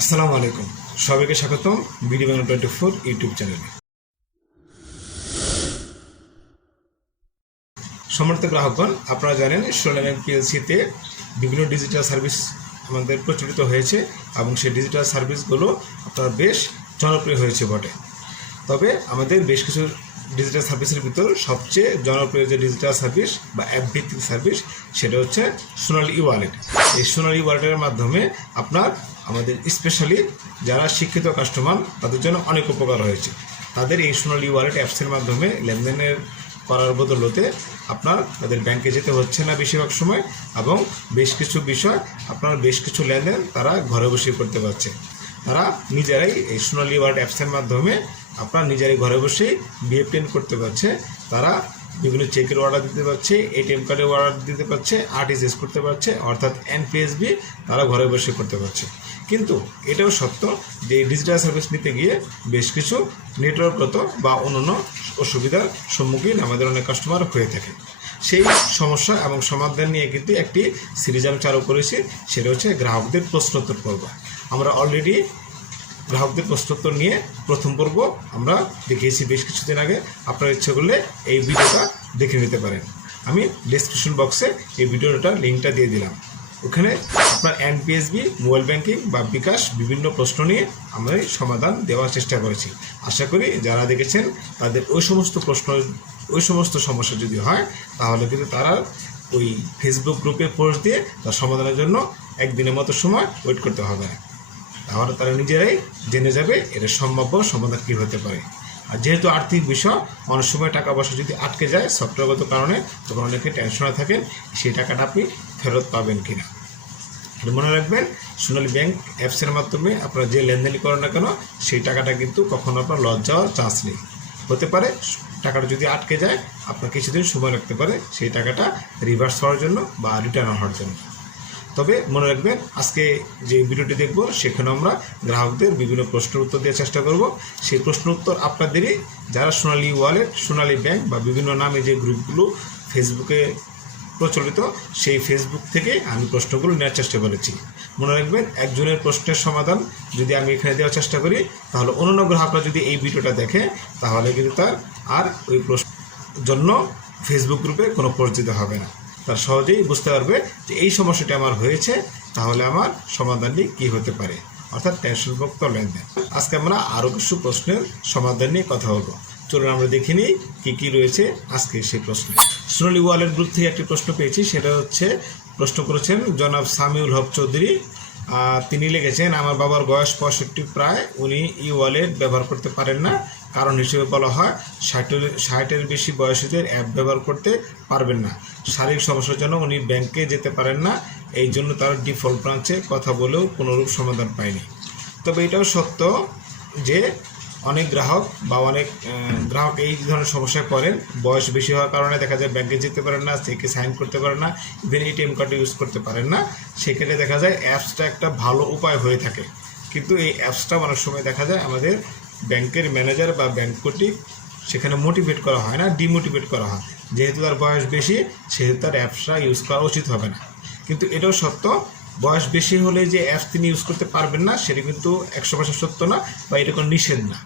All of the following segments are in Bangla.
আসসালামু আলাইকুম, সবাইকে স্বাগতম বিডি বাংলা 24 ইউটিউব চ্যানেলে। সম্মানিত গ্রাহকগণ, আপনারা জানেন সোনালী ব্যাংক পিএলসিতে বিভিন্ন ডিজিটাল সার্ভিস আমাদের প্রচলিত হয়েছে এবং সেই ডিজিটাল সার্ভিসগুলো আপনার বেশ জনপ্রিয় হয়েছে বটে। তবে আমাদের বেশ কিছু ডিজিটাল সার্ভিসের ভিতর সবচেয়ে জনপ্রিয় যে ডিজিটাল সার্ভিস বা অ্যাপ ভিত্তিক সার্ভিস সেটা হচ্ছে সোনালী ই ওয়ালেট। এই সোনালী ওয়ালেটের মাধ্যমে আপনার আমাদের স্পেশালি যারা শিক্ষিত কাস্টমার তাদের জন্য অনেক উপকার হয়েছে। তাদের এই সোনালী ওয়ালেট অ্যাপসের মাধ্যমে লেনদেনের করার বদলতে আপনার তাদের ব্যাংকে যেতে হচ্ছে না বেশিরভাগ সময়, এবং বেশ কিছু বিষয় আপনার বেশ কিছু লেনদেন তারা ঘরে বসে করতে পারছে। তারা নিজেরাই এই সোনালী ওয়ালেট অ্যাপসের মাধ্যমে আপনার নিজেরাই ঘরে বসেই বিএফটিএন করতে পারছে। তারা বিভিন্ন চেকের অর্ডার দিতে পারছে, এটিএম কার্ডের অর্ডার দিতে পারছে, আরটিজিএস করতে পারছে, অর্থাৎ এনপিএসবি তারা ঘরে বসে করতে পারছে। কিন্তু এটাও সত্য যে ডিজিটাল সার্ভিস নিতে গিয়ে বেশ কিছু নেটওয়ার্কগত বা অন্যান্য অসুবিধার সম্মুখীন আমাদের অনেক কাস্টমার হয়ে থাকে। সেই সমস্যা এবং সমাধান নিয়ে কিন্তু একটি সিরিজ আমি চালু করেছি, সেটা হচ্ছে গ্রাহকদের প্রশ্নোত্তর পর্ব। আমরা অলরেডি গ্রাহকদের প্রশ্নোত্তর নিয়ে প্রথম পর্ব আমরা দেখিয়েছি বেশ কিছুদিন আগে। আপনার ইচ্ছে করলে এই ভিডিওটা দেখে নিতে পারেন। আমি ডেসক্রিপশন বক্সে এই ভিডিওটার লিঙ্কটা দিয়ে দিলাম। ওখানে আপনার এনপিএসবি, মোবাইল ব্যাংকিং বা বিকাশ বিভিন্ন প্রশ্ন নিয়ে আমরা সমাধান দেওয়ার চেষ্টা করেছি। আশা করি যারা দেখেছেন তাদের ওই সমস্ত সমস্যা যদি হয় তাহলে কিন্তু তারা ওই ফেসবুক গ্রুপে পোস্ট দিয়ে তার সমাধানের জন্য একদিনের মতো সময় ওয়েট করতে হবে না। তাহলে তারা নিজেরাই জেনে যাবে এটা সম্ভাব্য সমাধান কী হতে পারে। আর যেহেতু আর্থিক বিষয়, অনেক সময় টাকা পয়সা যদি আটকে যায় সফটওয়্যারগত কারণে, তখন অনেকে টেনশনে থাকেন সেই টাকাটা আপনি ফেরত পাবেন কিনা। মনে রাখবেন, সোনালী ব্যাংক অ্যাপসের মাধ্যমে আপনারা যে লেনদেন করেন না কেন সেই টাকাটা কিন্তু কখনো আপনার লস যাওয়ার চান্স নেই। হতে পারে টাকাটা যদি আটকে যায় আপনার কিছুদিন সময় লাগতে পারে সেই টাকাটা রিভার্স হওয়ার জন্য বা রিটার্ন হওয়ার জন্য। তবে মনে রাখবেন, আজকে যে ভিডিওটি দেখব সেখানে আমরা গ্রাহকদের বিভিন্ন প্রশ্নের উত্তর দেওয়ার চেষ্টা করব। সেই প্রশ্ন উত্তর আপনাদেরই যারা সোনালী ওয়ালেট, সোনালী ব্যাংক বা বিভিন্ন নামে যে গ্রুপগুলো ফেসবুকে প্রচলিত, সেই ফেসবুক থেকে আমি প্রশ্নগুলো নেওয়ার চেষ্টা করেছি। মনে রাখবেন, একজনের প্রশ্নের সমাধান যদি আমি এখানে দেওয়ার চেষ্টা করি তাহলে অন্যান্য গ্রাহকরা যদি এই ভিডিওটা দেখে তাহলে কিন্তু তার আর ওই প্রশ্ন জন্য ফেসবুক গ্রুপে কোনো পোস্ট দিতে হবে না। তার সহজেই বুঝতে পারবে যে এই সমস্যাটি আমার হয়েছে, তাহলে আমার সমাধানটি কী হতে পারে, অর্থাৎ টেনশনমুক্ত লেনদেন। আজকে আমরা আরও কিছু প্রশ্নের সমাধান নিয়ে কথা বলবো। চলুন আমরা দেখে নিই কী কী রয়েছে আজকে সেই প্রশ্নে। সোনালী ওয়ালেট গ্রুপ থেকে একটি প্রশ্ন পেয়েছি, সেটা হচ্ছে প্রশ্ন করেছেন জনাব সামিউল হক চৌধুরী। তিনি লিখেছেন, আমার বাবার বয়স 65 প্রায়, উনি ই ওয়ালেট ব্যবহার করতে পারেন না। কারণ হিসেবে বলা হয় 60-এর বেশি বয়সীদের অ্যাপ ব্যবহার করতে পারবেন না। শারীরিক সমস্যার জন্য উনি ব্যাংকে যেতে পারেন না, এই জন্য তার ডিফল্ট ব্রাঞ্চে কথা বলেও কোনোরূপ সমাধান পায়নি। তবে এটাও সত্য যে অনেক গ্রাহক এই ধরনের সমস্যায় পড়েন। বয়স বেশি হওয়ার কারণে দেখা যায় ব্যাংকে যেতে পারেন না, চেকে সাইন করতে পারেন না, ইভেন এটিএম কার্ড ইউজ করতে পারেন না। সেক্ষেত্রে দেখা যায় অ্যাপসটা একটা ভালো উপায় হয়ে থাকে, কিন্তু এই অ্যাপসটা অনেক সময় দেখা যায় আমাদের ব্যাংকের ম্যানেজার বা ব্যাংক কর্তৃক সেখানে মোটিভেট করা হয় না, ডিমোটিভেট করা হয়। যেহেতু তার বয়স বেশি সেহেতু তার অ্যাপসটা ইউজ করা উচিত হবে না। কিন্তু এটাও সত্য, বয়স বেশি হলে যে অ্যাপস তিনি ইউজ করতে পারবেন না সেটা কিন্তু 100% সত্য না, বা এটা কোনো নিষেধ না।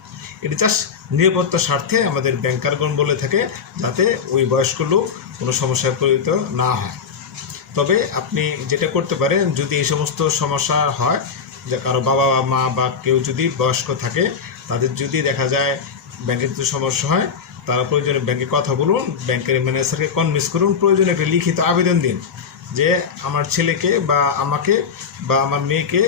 এটা জাস্ট নিরাপত্তার স্বার্থে আমাদের ব্যাংকারগণ বলে থাকে যাতে ওই বয়স্ক লোক কোনো সমস্যায় পরিণত না হয়। তবে আপনি যেটা করতে পারেন, যদি এই সমস্ত সমস্যা হয় যে কারো বাবা বা মা বা কেউ যদি বয়স্ক থাকে, তাদের যদি দেখা যায় ব্যাংকের যদি সমস্যা হয়, তারা প্রয়োজনে ব্যাংকে কথা বলুন, ব্যাংকের ম্যানেজারকে কনভিন্স করুন, প্রয়োজনে একটা লিখিত আবেদন দিন যে আমার ছেলেকে বা আমাকে বা আমার মেয়েকে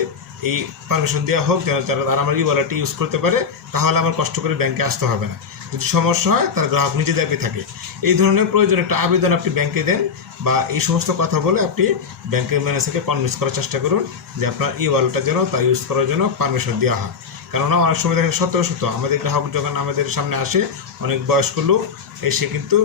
এই পারমিশন দেওয়া হোক যেন তারা আমার ই ওয়ালেটটি ইউজ করতে পারে, তাহলে আমার কষ্ট করে ব্যাংকে আসতে হবে না। যদি সমস্যা হয় তার গ্রাহক নিজে দাবি থাকে, এই ধরনের প্রয়োজন একটা আবেদন আপনি ব্যাংকে দেন, বা এই সমস্ত কথা বলে আপনি ব্যাংকের ম্যানেজারকে কনভিন্স করার চেষ্টা করুন যে আপনার ই ওয়ালেটটা যেন তা ইউজ করার জন্য পারমিশন দেওয়া হয়। কেননা অনেক সময় দেখা সত্য আমাদের গ্রাহক যখন আমাদের সামনে আসে, অনেক বয়স্ক লোক এসে কিন্তু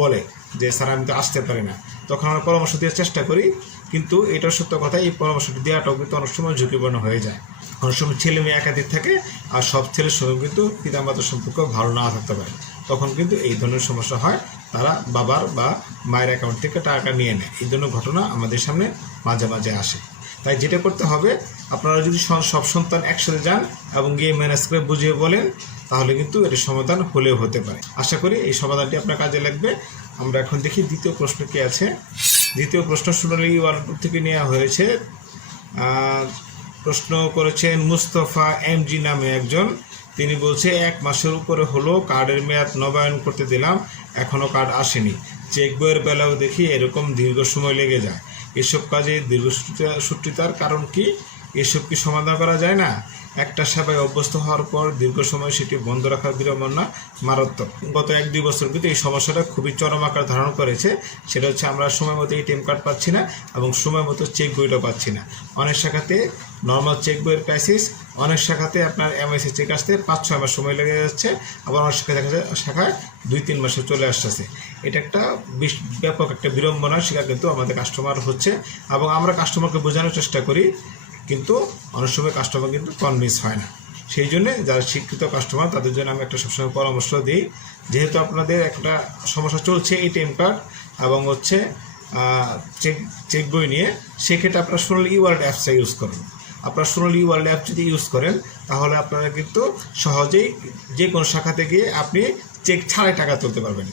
বলে যে স্যার আমি তো আসতে পারি না, তখন আমরা পরামর্শ দেওয়ার চেষ্টা করি। কিন্তু এটাও সত্য কথা, এই পরামর্শটি দেওয়াটাও কিন্তু অনেক সময় ঝুঁকিপূর্ণ হয়ে যায়। অনেক সময় ছেলে মেয়ে একাধিক থাকে, আর সব ছেলের সঙ্গে কিন্তু পিতামাতার সম্পর্ক ভালো না থাকতে পারে, তখন কিন্তু এই ধরনের সমস্যা হয়, তারা বাবার বা মায়ের অ্যাকাউন্ট থেকে টাকা নিয়ে নেয়। এই ধরনের ঘটনা আমাদের সামনে মাঝে মাঝে আসে। তাই যেটা করতে হবে, আপনারা যদি সব সন্তান একসাথে যান এবং গিয়ে ম্যানেজ করে বুঝিয়ে বলেন, তাহলে কিন্তু এর সমাধান হলেও হতে পারে। আশা করি এই সমাধানটি আপনার কাজে লাগবে। আমরা এখন দেখি দ্বিতীয় প্রশ্ন কি আছে। দ্বিতীয় প্রশ্ন সোনালী ওয়ালপুর থেকে নেওয়া হয়েছে। প্রশ্ন করেছেন মুস্তফা এমজি নামে একজন। তিনি বলছে 1 মাসের উপরে হলো কার্ডের মেয়াদ নবায়ন করতে দিলাম, এখনও কার্ড আসেনি। চেক বইয়ের বেলাও দেখি এরকম দীর্ঘ সময় লেগে যায়। এসব কাজে দীর্ঘসূত্রিতার কারণ কি? এসব কি সমাধান করা যায় না? একটা সেবায় অভ্যস্ত হওয়ার পর দীর্ঘ সময় সেটি বন্ধ রাখার বিড়ম্বনা মারাত্মক। গত 1-2 বছর কিন্তু এই সমস্যাটা খুবই চরম আকার ধারণ করেছে। সেটা হচ্ছে আমরা সময় মতো এটিএম কার্ড পাচ্ছি না এবং সময় মতো চেক বইটা পাচ্ছি না। অনেক শাখাতে নর্মাল চেক বইয়ের ক্রাইসিস, অনেক শাখাতে আপনার এমআইসি চেক আসতে 5-6 মাস সময় লেগে যাচ্ছে, আবার অনেক শাখায় 2-3 মাসে চলে আসতেছে। এটা একটা ব্যাপক একটা বিড়ম্বনার শিকার কিন্তু আমাদের কাস্টমার হচ্ছে এবং আমরা কাস্টমারকে বোঝানোর চেষ্টা করি, কিন্তু অনেক সময় কাস্টমার কিন্তু কনভিন্স হয় না। সেই জন্যে যারা শিক্ষিত কাস্টমার তাদের জন্য আমি একটা সবসময় পরামর্শ দিই, যেহেতু আপনাদের একটা সমস্যা চলছে এটিএম কার্ড এবং হচ্ছে চেক বই নিয়ে, সেক্ষেত্রে আপনারা সোনালী ই-ওয়ালেট অ্যাপসটা ইউজ করুন। আপনারা সোনালী ই-ওয়ালেট অ্যাপ যদি ইউজ করেন, তাহলে আপনারা কিন্তু সহজেই যে কোনো শাখা থেকে আপনি চেক ছাড়াই টাকা তুলতে পারবেন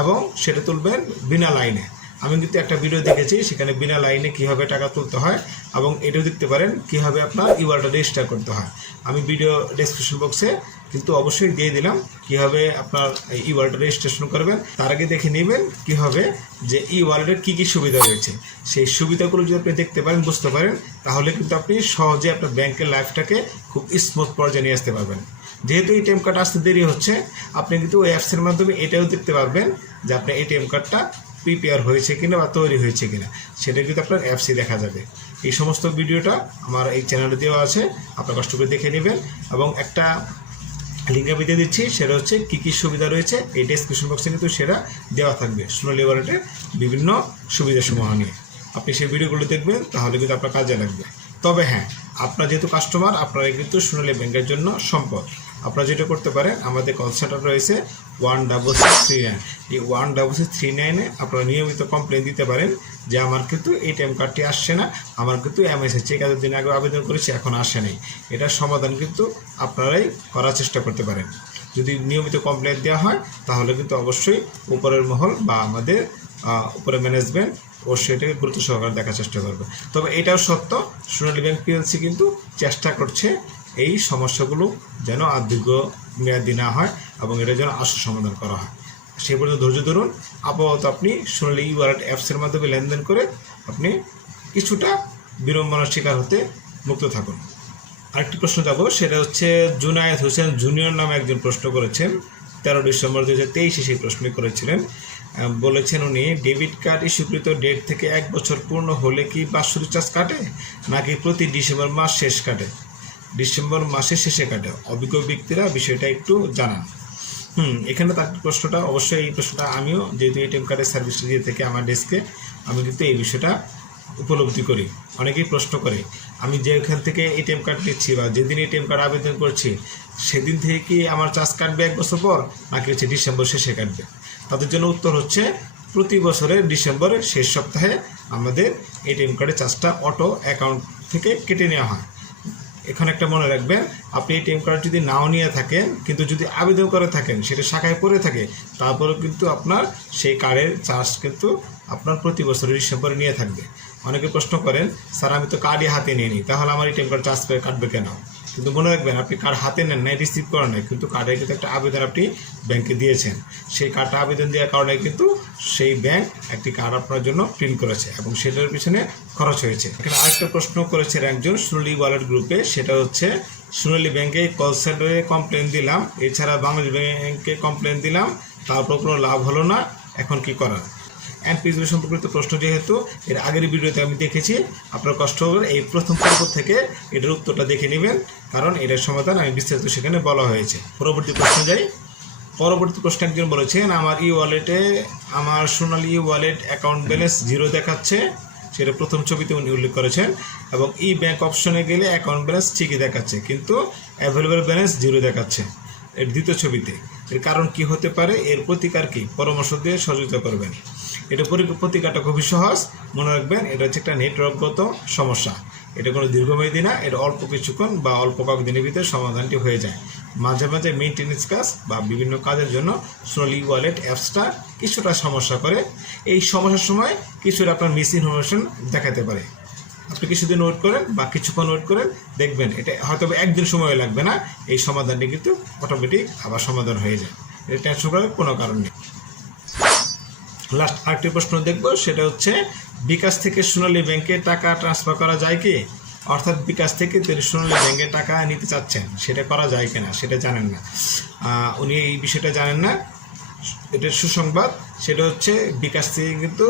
এবং সেটা তুলবেন বিনা লাইনে। আমি কিন্তু একটা ভিডিও দেখেছি, সেখানে বিনা লাইনে কীভাবে টাকা তুলতে হয় এবং এটাও দেখতে পারেন কীভাবে আপনার ই-ওয়ালেটটা রেজিস্টার করতে হয়। আমি ভিডিও ডেসক্রিপশন বক্সে কিন্তু অবশ্যই দিয়ে দিলাম কীভাবে আপনার ই-ওয়ালেটটা রেজিস্ট্রেশন করবেন। তার আগে দেখে নেবেন কীভাবে যে ই-ওয়ালেটের কী কী সুবিধা রয়েছে। সেই সুবিধাগুলো যদি আপনি দেখতে পারেন, বুঝতে পারেন, তাহলে কিন্তু আপনি সহজে আপনার ব্যাংকের লাইফটাকে খুব স্মুথ পর্যায়ে নিয়ে আসতে পারবেন। যেহেতু এটিএম কার্ড আসতে দেরি হচ্ছে, আপনি কিন্তু ওই অ্যাপসের মাধ্যমে এটাও দেখতে পারবেন যে আপনার এটিএম কার্ডটা প্রিপেয়ার হয়েছে কিনা বা তৈরি হয়েছে কিনা, সেটা কিন্তু আপনার অ্যাপসে দেখা যাবে। এই সমস্ত ভিডিওটা আমার এই চ্যানেলে দেওয়া আছে, আপনার কষ্ট করে দেখে নেবেন এবং একটা লিঙ্ক আমি দিয়ে দিচ্ছি, সেটা হচ্ছে কী কী সুবিধা রয়েছে। এই ডেসক্রিপশন বক্সে কিন্তু সেটা দেওয়া থাকবে সোনালী ওয়ালেটের বিভিন্ন সুবিধাসমূহ নিয়ে। আপনি সেই ভিডিওগুলো দেখবেন, তাহলে কিন্তু আপনার কাজে লাগবে। তবে হ্যাঁ, আপনার যেহেতু কাস্টমার, আপনারা কিন্তু সোনালী ব্যাংকের জন্য সম্পদ। আপনারা যেটা করতে পারেন, আমাদের কল সেন্টার রয়েছে 16639। এই 16639-এ আপনারা নিয়মিত কমপ্লেন দিতে পারেন যে আমার কিন্তু এটিএম কার্ডটি আসছে না, আমার কিন্তু এমআইসি চেক এতদিন আগে আবেদন করেছি, এখন আসে নাই। এটার সমাধান কিন্তু আপনারাই করার চেষ্টা করতে পারেন। যদি নিয়মিত কমপ্লেন দেওয়া হয়, তাহলে কিন্তু অবশ্যই উপরের মহল বা আমাদের উপরে ম্যানেজমেন্ট অবশ্যই এটাকে গুরুত্ব সহকারে দেখার চেষ্টা করবে। তবে এটাও সত্য, সোনালী ব্যাংক পিএলসি কিন্তু চেষ্টা করছে এই সমস্যাগুলো যেন আর দীর্ঘ মেয়াদি না হয় এবং এটা যেন আসল সমাধান করা হয়। সেই পর্যন্ত ধৈর্য ধরুন। আপাতত আপনি সোনালী ই-ওয়ালেট অ্যাপসের মাধ্যমে লেনদেন করে আপনি কিছুটা বিড়ম্বনার শিকার হতে মুক্ত থাকুন। আরেকটি প্রশ্ন যাব, সেটা হচ্ছে জুনায়েদ হোসেন জুনিয়র নামে একজন প্রশ্ন করেছেন। 13 ডিসেম্বর 2023 সেই প্রশ্ন করেছিলেন। বলেছেন উনি, ডেবিট কার্ড ইস্যুকৃত ডেট থেকে 1 বছর পূর্ণ হলে কি বাৎসরিক চার্জ কাটে নাকি প্রতি ডিসেম্বর মাস শেষ কাটে? ডিসেম্বর মাসের শেষে কাটে। অভিজ্ঞ ব্যক্তিরা বিষয়টা একটু জানান। এখানে তার প্রশ্নটা, অবশ্যই এই প্রশ্নটা আমিও যেহেতু এটিএম কার্ডের সার্ভিসটা দিয়ে থেকে আমার ডেস্কে, আমি কিন্তু এই বিষয়টা উপলব্ধি করি। অনেকেই প্রশ্ন করে, আমি যেখান থেকে এটিএম কার্ড নিচ্ছি বা যেদিন এটিএম কার্ড আবেদন করছি, সেদিন থেকে কি আমার চার্জ কাটবে 1 বছর পর নাকি হচ্ছে ডিসেম্বর শেষে কাটবে? তাদের জন্য উত্তর হচ্ছে, প্রতি বছরের ডিসেম্বরের শেষ সপ্তাহে আমাদের এটিএম কার্ডের চার্জটা অটো অ্যাকাউন্ট থেকে কেটে নেওয়া হয়। এখানে একটা মনে রাখবেন, আপনি এটিএম কার্ড যদি নাও নিয়ে থাকেন, কিন্তু যদি আবেদন করে থাকেন, সেটা শাখায় পড়ে থাকে, তারপরেও কিন্তু আপনার সেই কার্ডের চার্জ কিন্তু আপনার প্রতি বছরের ডিসেম্বরে নিয়ে থাকবে। অনেকে প্রশ্ন করেন, স্যার আমি তো কার্ডই হাতে নিয়ে নিই, তাহলে আমার এটিএম কার্ড চার্জ কাটবে কেন? কিন্তু মনে রাখবেন, আপনি কার্ড হাতে নেন নাই, রিসিভ করেন নাই, কিন্তু কার্ডের কিন্তু একটা আবেদন আপনি ব্যাংকে দিয়েছেন। সেই কার্ডটা আবেদন দেওয়ার কারণে কিন্তু সেই ব্যাংক একটি কার্ড আপনার জন্য প্রিন্ট করেছে এবং সেটার পিছনে খরচ হয়েছে। এখানে আরেকটা প্রশ্ন করেছে একজন সোনালী ওয়ালেট গ্রুপে, সেটা হচ্ছে, সোনালী ব্যাংকে কল সেন্টারে কমপ্লেন দিলাম, এছাড়া বাংলাদেশ ব্যাংকে কমপ্লেন দিলাম, তারপর কোনো লাভ হলো না, এখন কি করার? এনপিএসবি সম্পর্কিত প্রশ্ন যেহেতু এর আগের ভিডিওতে আমি দেখেছি, আপনার কষ্ট হবে এই প্রথম পর্ব থেকে এটার উত্তরটা দেখে নেবেন, কারণ এটার সমাধান আমি বিস্তারিত সেখানে বলা হয়েছে। পরবর্তী প্রশ্ন যাই। পরবর্তী প্রশ্ন একজন বলেছেন, আমার ই-ওয়ালেটে আমার সোনালী ওয়ালেট অ্যাকাউন্ট ব্যালেন্স 0 দেখাচ্ছে, সেটা প্রথম ছবিতে উনি উল্লেখ করেছেন, এবং ই ব্যাংক অপশনে গেলে অ্যাকাউন্ট ব্যালেন্স ঠিকই দেখাচ্ছে, কিন্তু অ্যাভেলেবেল ব্যালেন্স 0 দেখাচ্ছে এর দ্বিতীয় ছবিতে। এর কারণ কি হতে পারে? এর প্রতিকার কি? পরামর্শ দিয়ে সহযোগিতা করবেন। এটা প্রতিকারটা খুবই সহজ, মনে রাখবেন, এটা হচ্ছে একটা নেটওয়ার্কগত সমস্যা। এটা কোনো দীর্ঘমেয়াদী না, এটা অল্প কিছুক্ষণ বা অল্প কয়েকদিনের ভিতরে সমাধানটি হয়ে যায়। মাঝে মাঝে মেইনটেনেন্স কাজ বা বিভিন্ন কাজের জন্য সোনালী ওয়ালেট অ্যাপসটা কিছুটা সমস্যা করে। এই সমস্যার সময় কিছুটা আপনার মিস ইনফরমেশন দেখাতে পারে। আপনি কিছুদিন ওয়েট করেন বা কিছুক্ষণ ওয়েট করেন, দেখবেন এটা হয়তো একদিন সময় লাগবে না, এই সমাধানটি কিন্তু অটোমেটিক আবার সমাধান হয়ে যায়। এটা টেনশন করার কোনো কারণ নেই। লাস্ট আরেকটি প্রশ্ন দেখব, সেটা হচ্ছে বিকাশ থেকে সোনালী ব্যাংকে টাকা ট্রান্সফার করা যায় কি? অর্থাৎ বিকাশ থেকে তিনি সোনালী ব্যাংকে টাকা নিতে চাচ্ছেন, সেটা করা যায় কিনা সেটা জানেন না, উনি এই বিষয়টা জানেন না। এটার সুসংবাদ সেটা হচ্ছে বিকাশ থেকে কিন্তু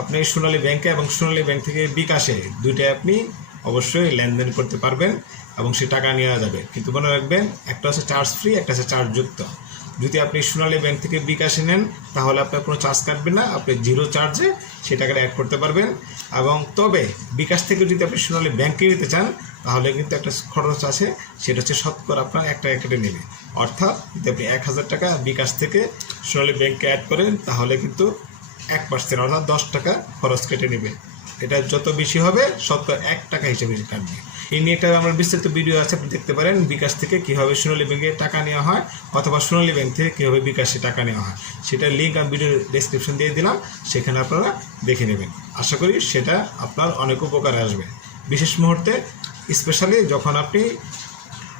আপনি সোনালী ব্যাংকে এবং সোনালী ব্যাংক থেকে বিকাশে দুইটাই আপনি অবশ্যই লেনদেন করতে পারবেন এবং সে টাকা নেওয়া যাবে। কিন্তু মনে রাখবেন, একটা হচ্ছে চার্জ ফ্রি, একটা হচ্ছে চার্জযুক্ত। যদি আপনি সোনালী ব্যাংক থেকে বিকাশে নেন তাহলে আপনার কোনো চার্জ কাটবে না, আপনি জিরো চার্জে সেই টাকাটা অ্যাড করতে পারবেন। এবং তবে বিকাশ থেকে যদি আপনি সোনালী ব্যাংকে নিতে চান তাহলে কিন্তু একটা খরচ আছে, সেটা হচ্ছে শতকরা আপনার 1 টাকা কেটে নেবে। অর্থাৎ যদি আপনি 1000 টাকা বিকাশ থেকে সোনালী ব্যাংকে অ্যাড করেন তাহলে কিন্তু 1% অর্থাৎ 10 টাকা খরচ কেটে নেবে। এটা যত বেশি হবে শতকরা 1 টাকা হিসেবে কাটবে। এই নিয়ে একটা আমার বিস্তারিত ভিডিও আছে, আপনি দেখতে পারেন বিকাশ থেকে কীভাবে সোনালী ব্যাংকে টাকা নেওয়া হয় অথবা সোনালী ব্যাংক থেকে কীভাবে বিকাশে টাকা নেওয়া হয়, সেটার লিঙ্ক আমি ভিডিও ডেসক্রিপশন দিয়ে দিলাম, সেখানে আপনারা দেখে নেবেন। আশা করি সেটা আপনার অনেক উপকারে আসবে। বিশেষ মুহূর্তে স্পেশালি যখন আপনি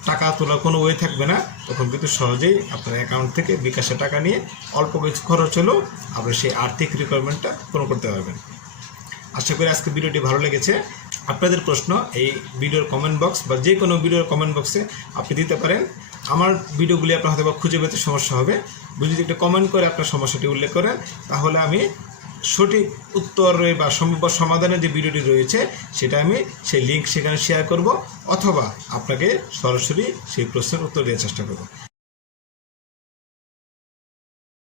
টাকা তোলার কোনো ওয়ে থাকবে না, তখন কিন্তু সহজেই আপনার অ্যাকাউন্ট থেকে বিকাশে টাকা নিয়ে অল্প কিছু খরচ হলেও আপনি সেই আর্থিক রিকোয়ারমেন্টটা পূরণ করতে পারবেন। আশা করি আজকে ভিডিওটি ভালো লেগেছে। আপনাদের প্রশ্ন এই ভিডিওর কমেন্ট বক্স বা যে কোনো ভিডিওর কমেন্ট বক্সে আপনি দিতে পারেন। আমার ভিডিওগুলি আপনার হয়তো খুঁজে পেতে সমস্যা হবে, যদি একটা কমেন্ট করে আপনার সমস্যাটি উল্লেখ করেন তাহলে আমি সঠিক উত্তরে বা সম্ভাব্য সমাধানের যে ভিডিওটি রয়েছে সেটা আমি সেই লিঙ্ক সেখানে শেয়ার করব, অথবা আপনাকে সরাসরি সেই প্রশ্নের উত্তর দেওয়ার চেষ্টা করব।